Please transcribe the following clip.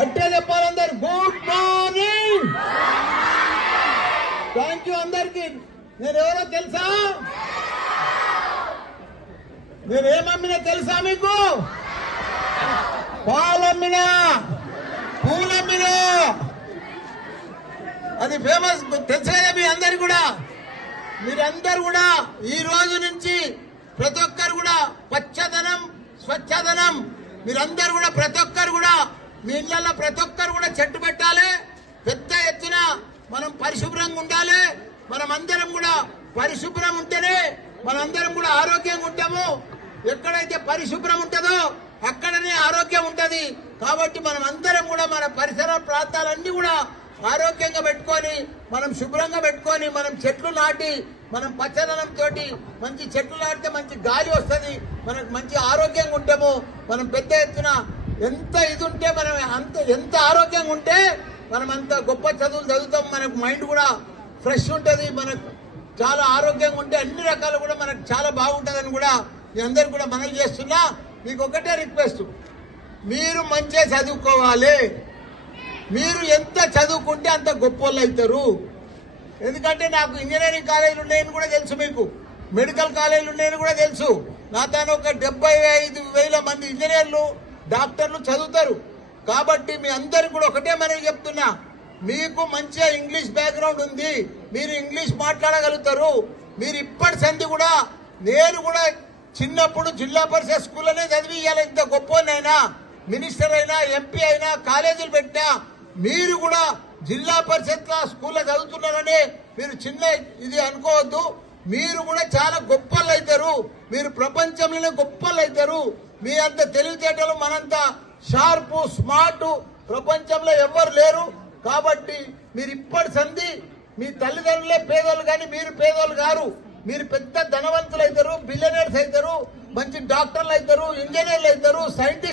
గట్టిగా చెప్పాలి అందరు. Good morning. థ్యాంక్ యూ అందరికి. నేను ఎవరో తెలుసా? నేనేమమ్మినా తెలుసా మీకు? పాలమ్మినా, పూలమ్మినా. అది ఫేమస్ తెలుసు కదా మీ అందరు కూడా. మీరందరూ కూడా ఈ రోజు నుంచి ప్రతి ఒక్కరు కూడా పచ్చదనం, స్వచ్ఛదనం. మీరందరూ కూడా ప్రతి ఒక్కరు కూడా మీ ఇళ్లలో ప్రతి ఒక్కరు కూడా చెట్టు పెట్టాలి. పెద్ద ఎత్తున మనం పరిశుభ్రంగా ఉండాలి. మనం అందరం కూడా పరిశుభ్రం ఉంటేనే మనందరం కూడా ఆరోగ్యంగా ఉంటాము. ఎక్కడైతే పరిశుభ్రం ఉంటుందో అక్కడనే ఆరోగ్యం ఉంటది. కాబట్టి మనం అందరం కూడా మన పరిసర ప్రాంతాలన్నీ కూడా ఆరోగ్యంగా పెట్టుకొని, మనం శుభ్రంగా పెట్టుకొని, మనం చెట్లు నాటి, మనం పచ్చదనం తోటి మంచి చెట్లు నాటితే మంచి గాలి వస్తుంది. మనకు మంచి ఆరోగ్యంగా ఉంటాము. మనం పెద్ద ఎత్తున ఎంత ఇది ఉంటే మనం ఎంత ఆరోగ్యంగా ఉంటే మనం అంత గొప్ప చదువులు చదువుతాం. మనకు మైండ్ కూడా ఫ్రెష్ ఉంటుంది. మనకు చాలా ఆరోగ్యంగా ఉంటే అన్ని రకాలు కూడా మనకు చాలా బాగుంటుందని కూడా మీ అందరు కూడా మనవి చేస్తున్నా. మీకు ఒకటే రిక్వెస్ట్, మీరు మంచిగా చదువుకోవాలి. మీరు ఎంత చదువుకుంటే అంత గొప్ప వాళ్ళు అవుతారు. ఎందుకంటే నాకు ఇంజనీరింగ్ కాలేజీలు ఉన్నాయని కూడా తెలుసు, మీకు మెడికల్ కాలేజీలు ఉన్నాయని కూడా తెలుసు. నా తాను ఒక 75,000 మంది ఇంజనీర్లు, డాక్టర్లు చదువుతారు. కాబట్టి మీ అందరికి కూడా ఒకటే మనకి చెప్తున్నా, మీకు మంచిగా ఇంగ్లీష్ బ్యాక్గ్రౌండ్ ఉంది, మీరు ఇంగ్లీష్ మాట్లాడగలుగుతారు. మీరు ఇప్పటి సంది కూడా, నేను కూడా చిన్నప్పుడు జిల్లా పరిషత్ స్కూల్లోనే చదివి ఇవ్వాలి. ఇంత గొప్పనైనా మినిస్టర్ అయినా, ఎంపీ అయినా, కాలేజీలు పెట్టినా, మీరు కూడా జిల్లా పరిషత్ స్కూల్లో చదువుతున్నారని మీరు చిన్న ఇది అనుకోవద్దు. మీరు కూడా చాలా గొప్పలు అవుతారు. మీరు ప్రపంచంలోనే గొప్పలు అవుతారు. మీ అంత తెలివితేటలు, మనంత షార్పు, స్మార్ట్ ప్రపంచంలో ఎవ్వరు లేరు. కాబట్టి మీరు ఇప్పటి సంధి, మీ తల్లిదండ్రులే పేదోళ్ళు కానీ మీరు పేదోళ్ళు గారు. మీరు పెద్ద ధనవంతులు అవుతారు, బిలియనర్స్ అవుతారు, మంచి డాక్టర్లు అవుతారు, ఇంజనీర్లు అవుతారు, సైంటిస్ట్